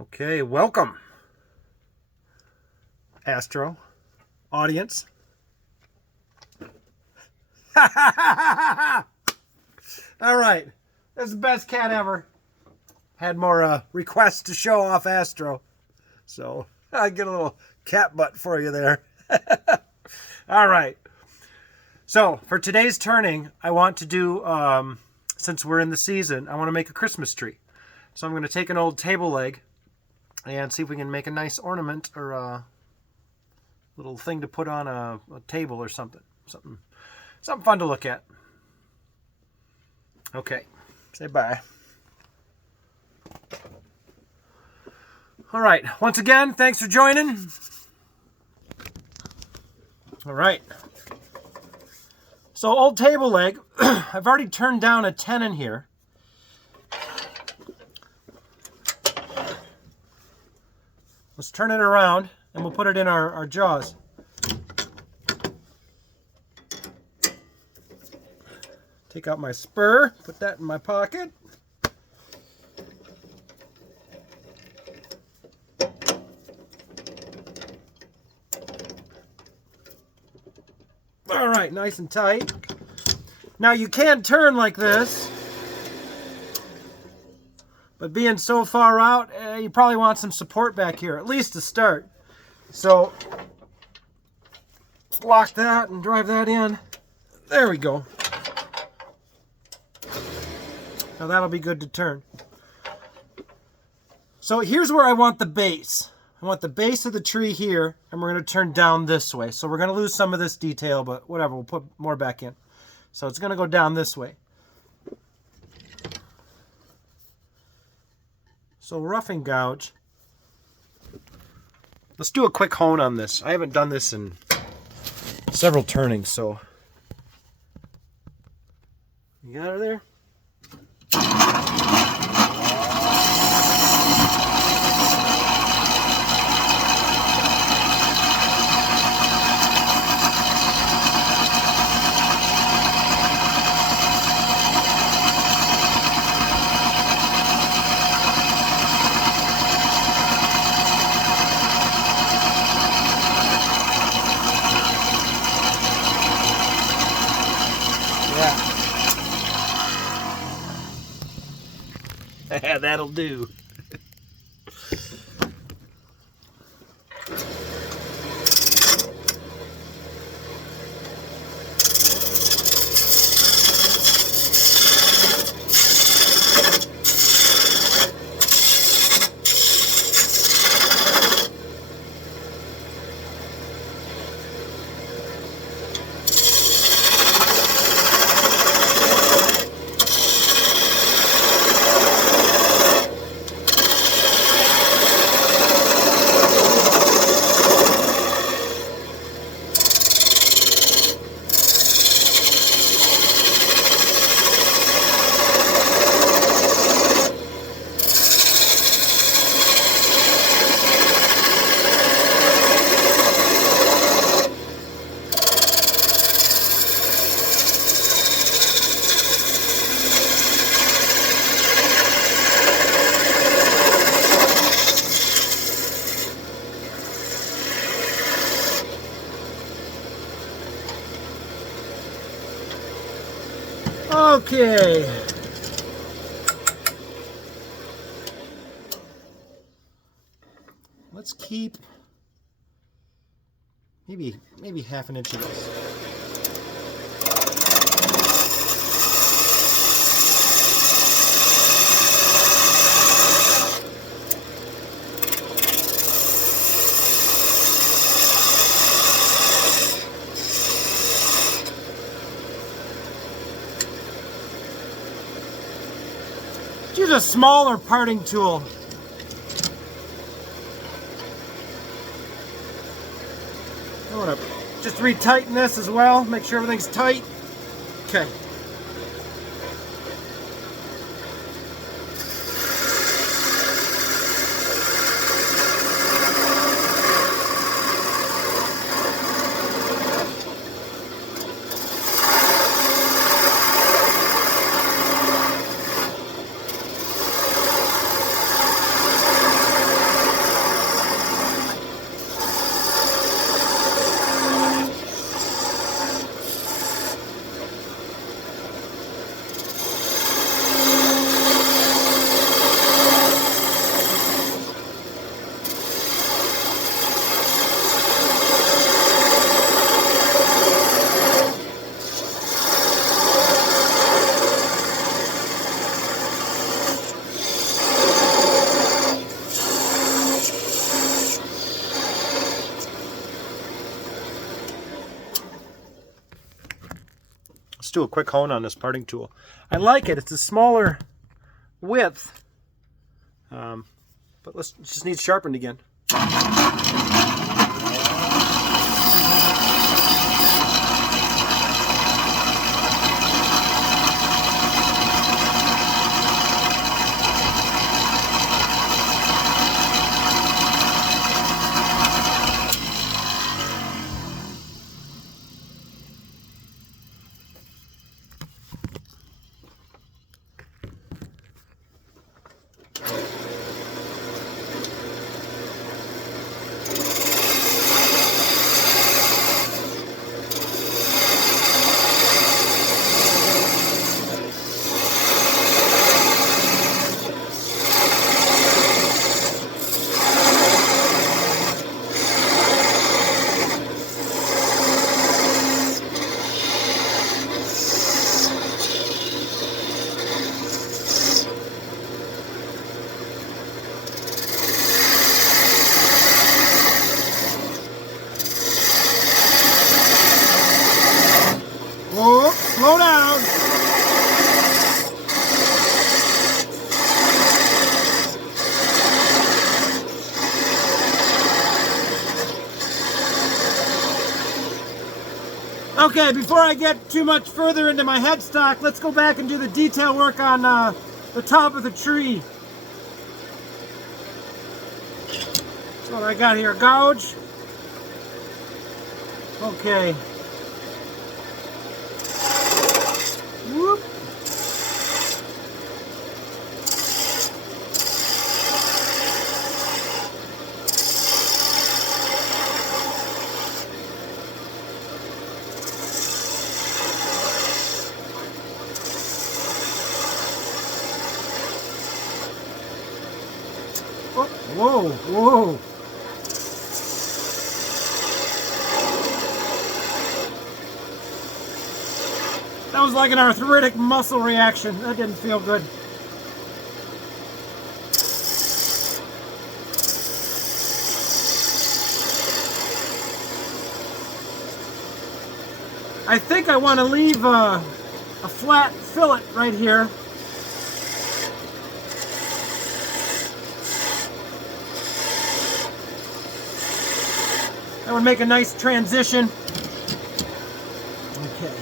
Okay, welcome, Astro audience. All right, that's the best cat ever. Had more requests to show off Astro, so I get a little cat butt for you there. All right, so for today's turning, I want to do, since we're in the season, I want to make a Christmas tree. So I'm going to take an old table leg and see if we can make a nice ornament or a little thing to put on a table or something. Something fun to look at. Okay, say bye. All right, once again, thanks for joining. All right. So old table leg, I've already turned down a tenon here. Let's turn it around and we'll put it in our jaws. Take out my spur, put that in my pocket. All right, nice and tight. Now you can turn like this, but being so far out, you probably want some support back here, at least to start. So, lock that and drive that in. There we go. Now that'll be good to turn. So here's where I want the base. I want the base of the tree here, and we're going to turn down this way. So we're going to lose some of this detail, but whatever, we'll put more back in. So it's going to go down this way. So roughing gouge. Let's do a quick hone on this. I haven't done this in several turnings, so. You got her there? Yeah, that'll do. Okay. Let's keep maybe half an inch of this. Use a smaller parting tool. I want to just retighten this as well, make sure everything's tight. Okay. Let's do a quick hone on this parting tool. I like it. It's a smaller width, but it just needs sharpened again. Whoa, slow down. Okay, before I get too much further into my headstock, let's go back and do the detail work on the top of the tree. So what I got here, gouge. Okay. Whoop. Oh, whoa, whoa. That was like an arthritic muscle reaction. That didn't feel good. I think I want to leave a flat fillet right here. That would make a nice transition. Okay.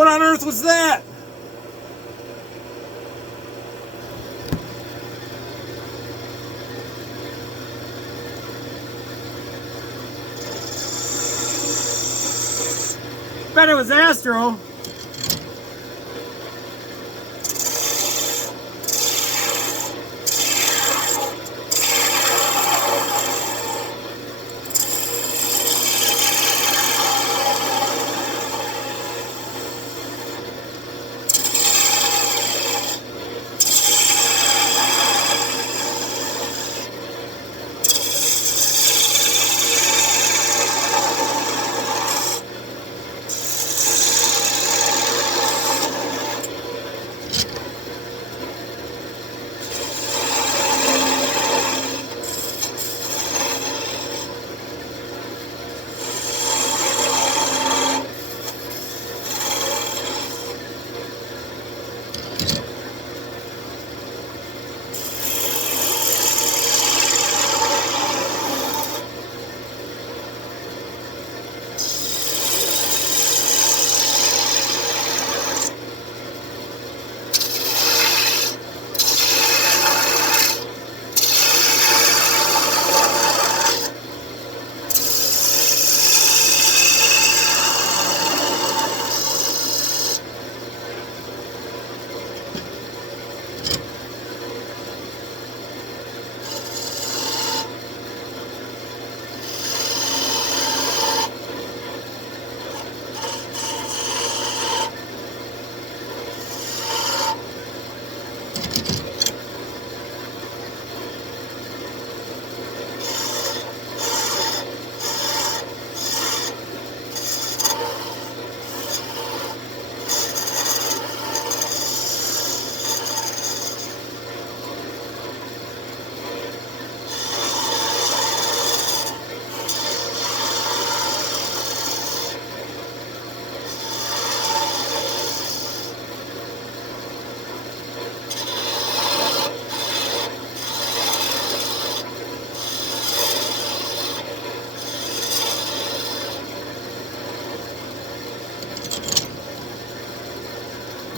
What on earth was that? Bet it was Astro.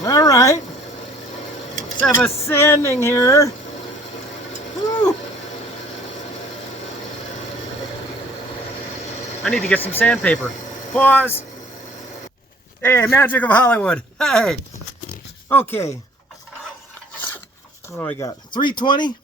All right, let's have a sanding here. Woo. I need to get some sandpaper. Pause. Hey, magic of Hollywood. Hey. Okay. What do I got? 320?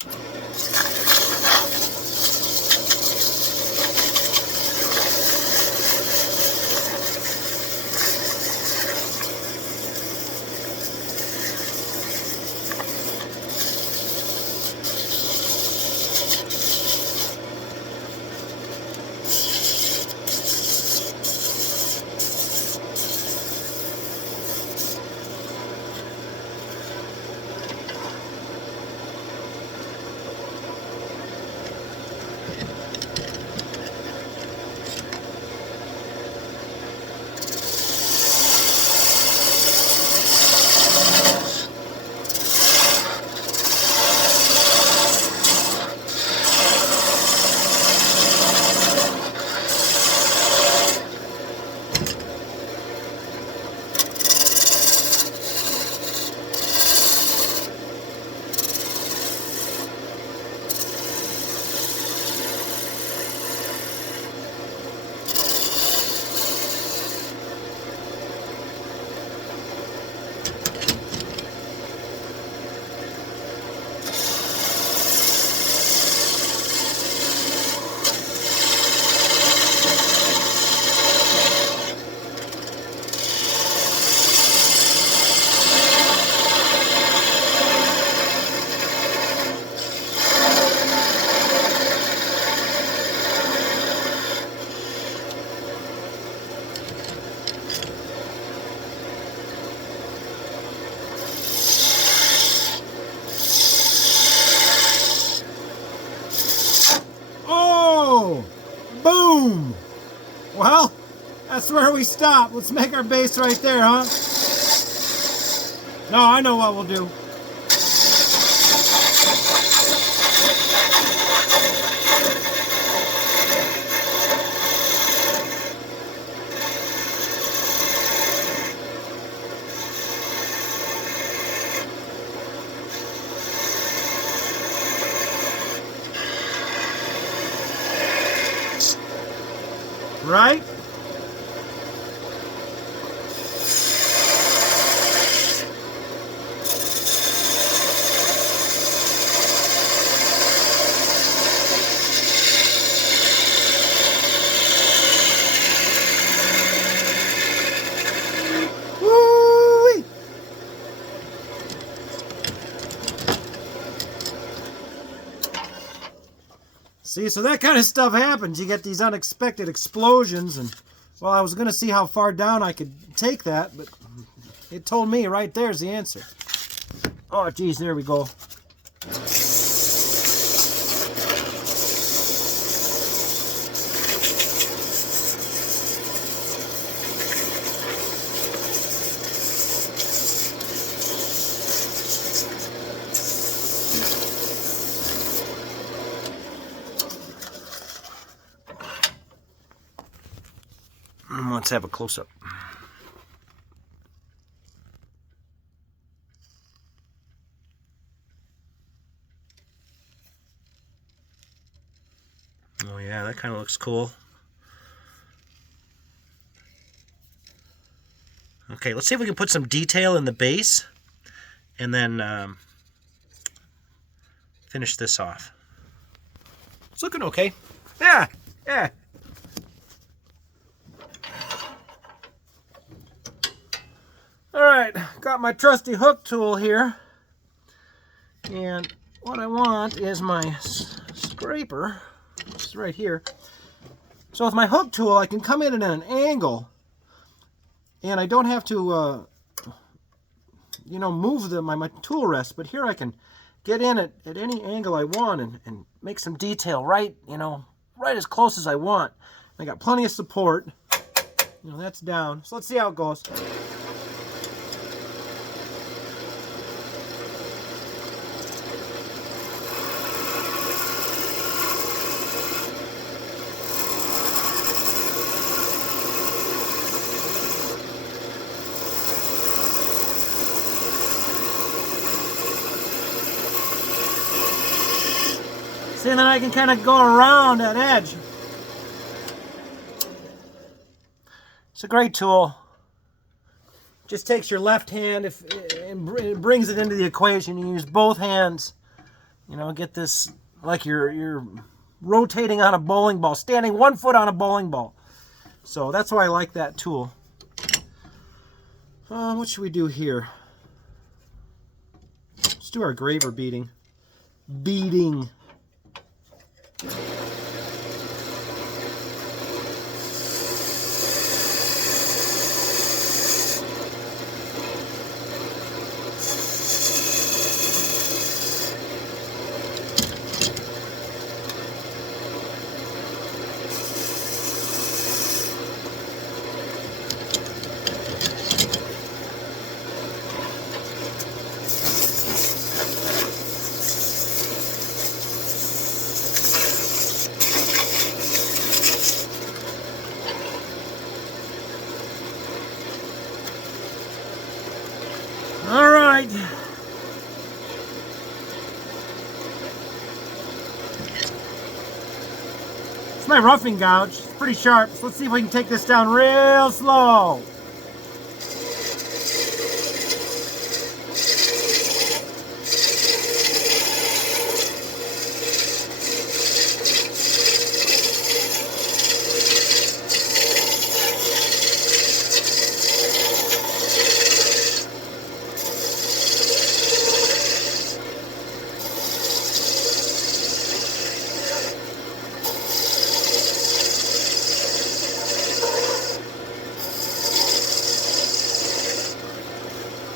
Boom! Well, that's where we stop. Let's make our base right there, huh? No, I know what we'll do. Right? Woo-wee. See, so that kind of stuff happens. You get these unexpected explosions, and well, I was going to see how far down I could take that, but it told me right there's the answer. Oh, geez, there we go. Let's have a close-up. Oh yeah, that kind of looks cool. Okay, let's see if we can put some detail in the base and then finish this off. It's looking okay. Yeah, yeah. All right, got my trusty hook tool here. And what I want is my scraper. It's right here. So with my hook tool, I can come in at an angle, and I don't have to, move my tool rest. But here I can get in at any angle I want and make some detail right as close as I want. I got plenty of support. That's down. So let's see how it goes. See, and then I can kind of go around that edge. It's a great tool. Just takes your left hand and it brings it into the equation. You use both hands. Get this like you're rotating on a bowling ball, standing 1 foot on a bowling ball. So that's why I like that tool. What should we do here? Let's do our graver beading. Beading. All right. It's my roughing gouge. It's pretty sharp. So let's see if we can take this down real slow.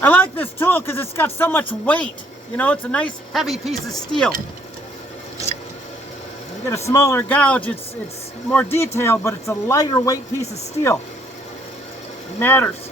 I like this tool because it's got so much weight. It's a nice heavy piece of steel. You get a smaller gouge, it's more detailed, but it's a lighter weight piece of steel. It matters.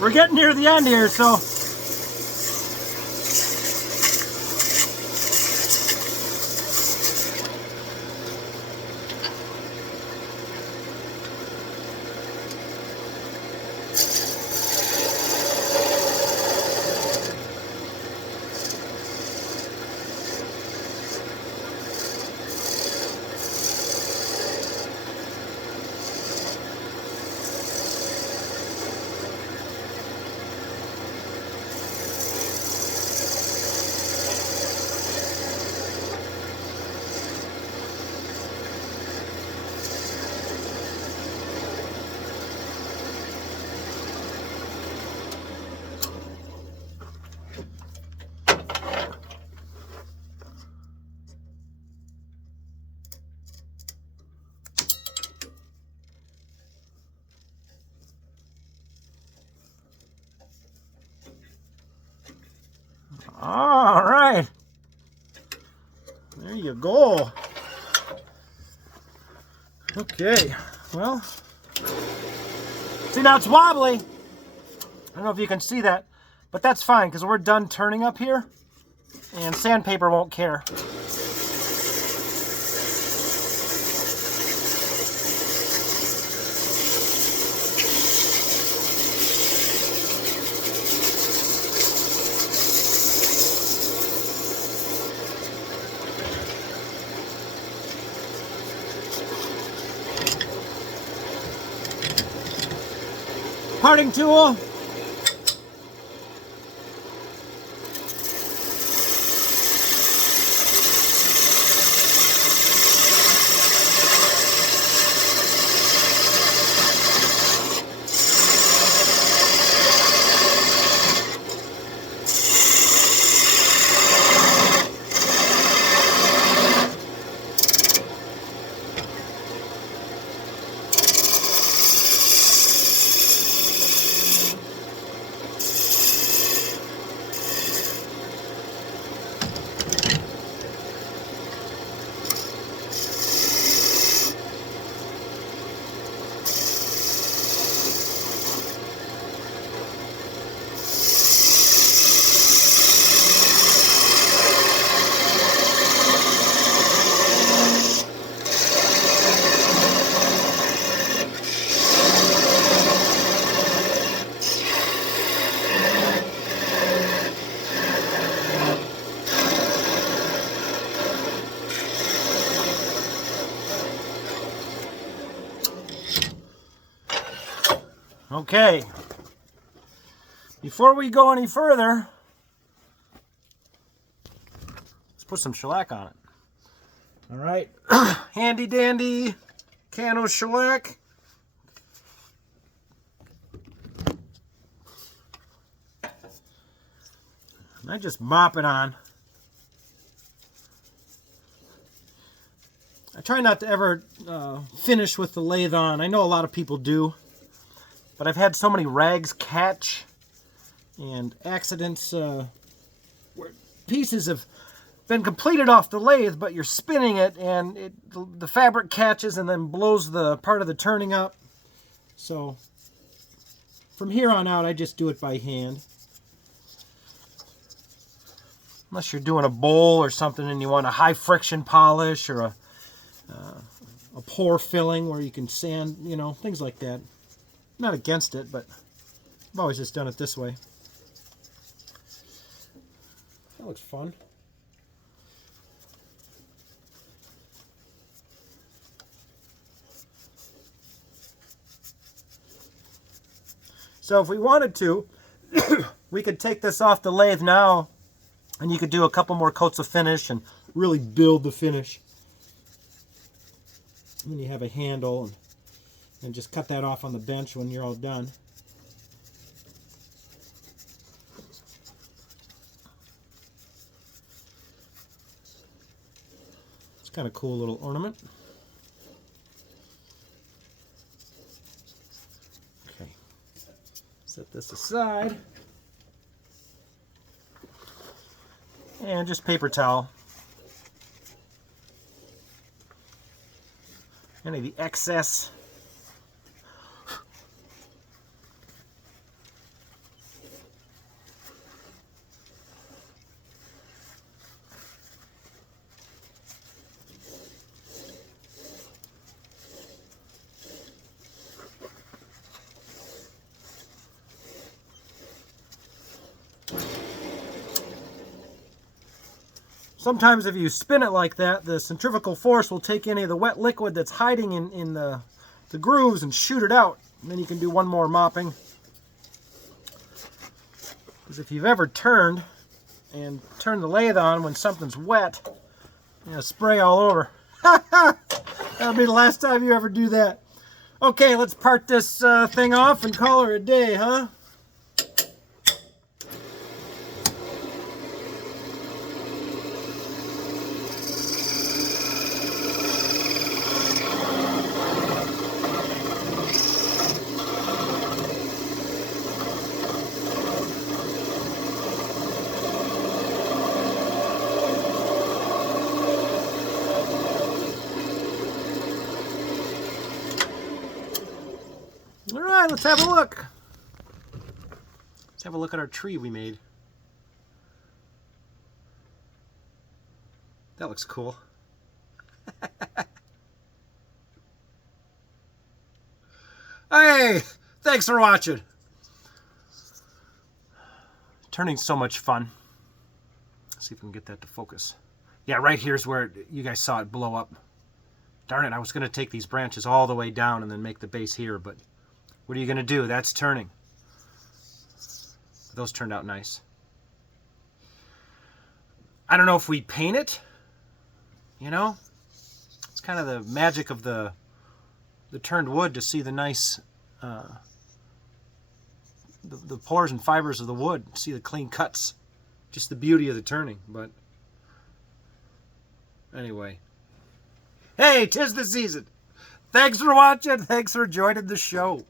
we're getting near the end here, so all right. There you go. Okay, well, see, now it's wobbly. I don't know if you can see that, but that's fine because we're done turning up here and sandpaper won't care. Parting tool. Okay, before we go any further, let's put some shellac on it. All right, handy dandy Cano shellac. And I just mop it on. I try not to ever finish with the lathe on. I know a lot of people do. But I've had so many rags catch and accidents where pieces have been completed off the lathe, but you're spinning it and the fabric catches and then blows the part of the turning up. So from here on out, I just do it by hand. Unless you're doing a bowl or something and you want a high friction polish or a pour filling where you can sand, you know, things like that. Not against it, but I've always just done it this way. That looks fun. So if we wanted to, we could take this off the lathe now and you could do a couple more coats of finish and really build the finish. And then you have a handle and just cut that off on the bench when you're all done. It's kind of cool little ornament. Okay, set this aside. And just paper towel. Any of the excess. sometimes if you spin it like that, the centrifugal force will take any of the wet liquid that's hiding in the grooves and shoot it out. And then you can do one more mopping. Because if you've ever turned the lathe on when something's wet, spray all over. That'll be the last time you ever do that. Okay, let's part this thing off and call her a day, huh? All right, let's have a look. Let's have a look at our tree we made. That looks cool. Hey, thanks for watching. Turning's so much fun. Let's see if we can get that to focus. Yeah, right here's where you guys saw it blow up. Darn it, I was going to take these branches all the way down and then make the base here, but what are you going to do? That's turning. Those turned out nice. I don't know if we paint it. It's kind of the magic of the turned wood to see the nice, the pores and fibers of the wood, see the clean cuts. Just the beauty of the turning, but anyway. Hey, 'tis the season. Thanks for watching. Thanks for joining the show.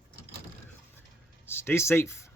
Stay safe.